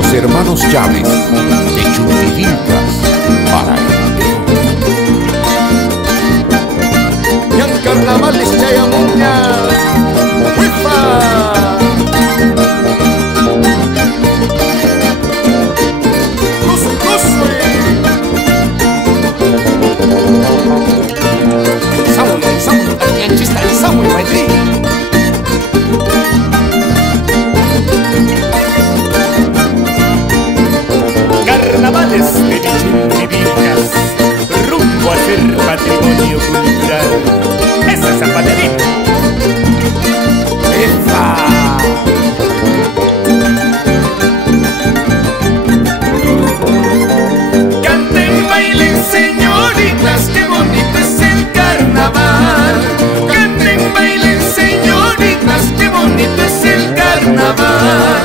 Los hermanos Chávez de Churrivilcas para el León. Y en carnavales Chayamuña, ¡huipa! ¡Cusu, cusu! Samu, alianchista y Samu y Maitri. Carnavales de Churrivilcas, rumbo a ser patrimonio cultural. ¡Esa es zapaterita! ¡Efa! Canten, bailen, señoritas, qué bonito es el carnaval. Canten, bailen, señoritas, qué bonito es el carnaval.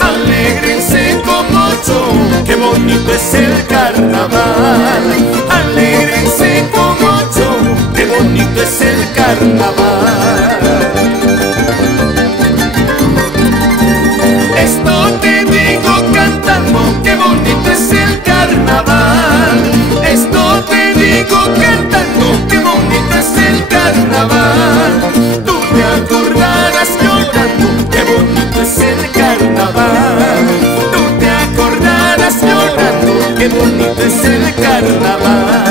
Alégrense como yo, qué bonito es el carnaval. Alégrense como yo, qué bonito es el carnaval. Esto te digo cantando, qué bonito es el carnaval. Esto te digo cantando, qué bonito es el carnaval. Tú te acordarás llorando, qué bonito es el carnaval. Tú te acordarás llorando, qué bonito es el carnaval.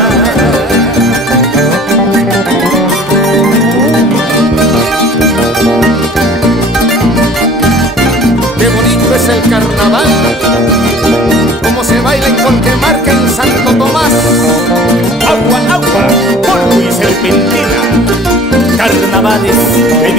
¡Qué bonito es el carnaval! Como se baila en Conquemarca, en Santo Tomás. Agua, agua, polvo y serpentina. Carnavales de